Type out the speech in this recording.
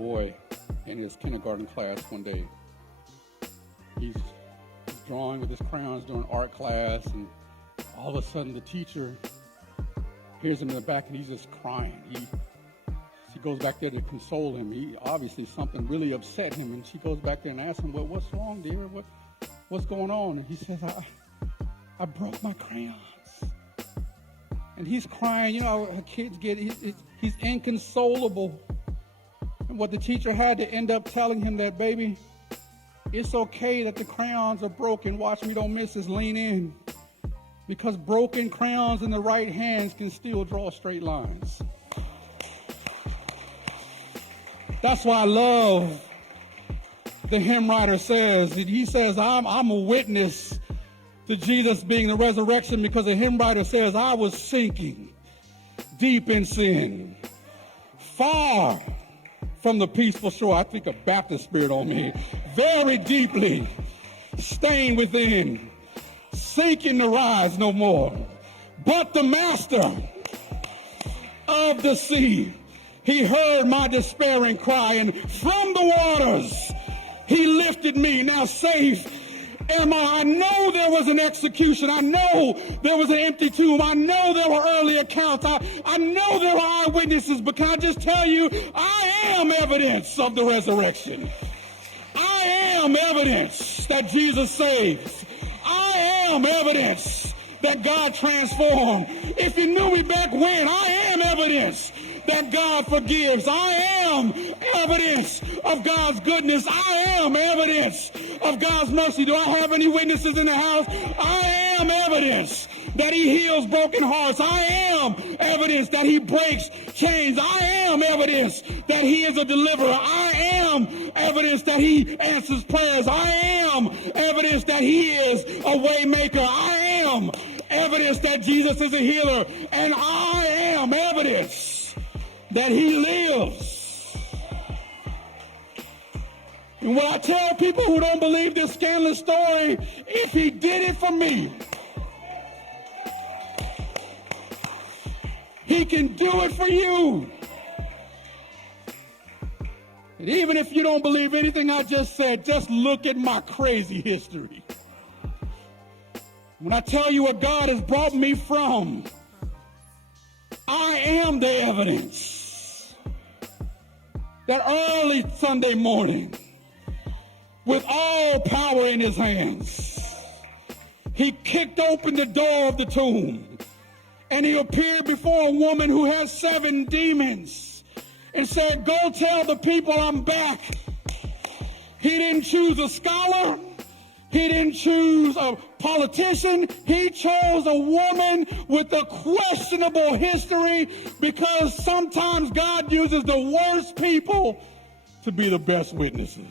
boy in his kindergarten class one day. He's drawing with his crayons during art class, and all of a sudden the teacher hears him in the back, and he's just crying. She goes back there to console him. He obviously something really upset him, and she goes back there and asks him, "Well, what's wrong, dear? What's going on?" And he says, I broke my crayons. And he's crying. You know, kids get, he's inconsolable. And what the teacher had to end up telling him that, baby, it's okay that the crayons are broken. Watch me, don't miss this, lean in. Because broken crayons in the right hands can still draw straight lines. That's why I love the hymn writer says, he says, I'm a witness to Jesus being the resurrection, because the hymn writer says, I was sinking deep in sin, far from the peaceful shore. I think a Baptist spirit on me. Very deeply stained within, sinking to rise no more. But the master of the sea, he heard my despairing cry, and from the waters he lifted me. Now safe am I. I know there was an execution. I know there was an empty tomb. I know there were early accounts. I know there were eyewitnesses. But can I just tell you, I am evidence of the resurrection. I am evidence that Jesus saves. I am evidence that God transformed. If you knew me back when, I am evidence that God forgives. I am evidence of God's goodness. I am evidence of God's mercy. Do I have any witnesses in the house? I am evidence that he heals broken hearts. I am evidence that he breaks chains. I am evidence that he is a deliverer. I am evidence that he answers prayers. I am evidence that he is a way maker. I am evidence that Jesus is a healer. And I am evidence that he lives. And when I tell people who don't believe this scandalous story, if he did it for me, he can do it for you. And even if you don't believe anything I just said, just look at my crazy history. When I tell you what God has brought me from, I am the evidence. That early Sunday morning, with all power in his hands, he kicked open the door of the tomb, and he appeared before a woman who had 7 demons and said, "Go tell the people I'm back." He didn't choose a scholar. He didn't choose a politician. He chose a woman with a questionable history, because sometimes God uses the worst people to be the best witnesses.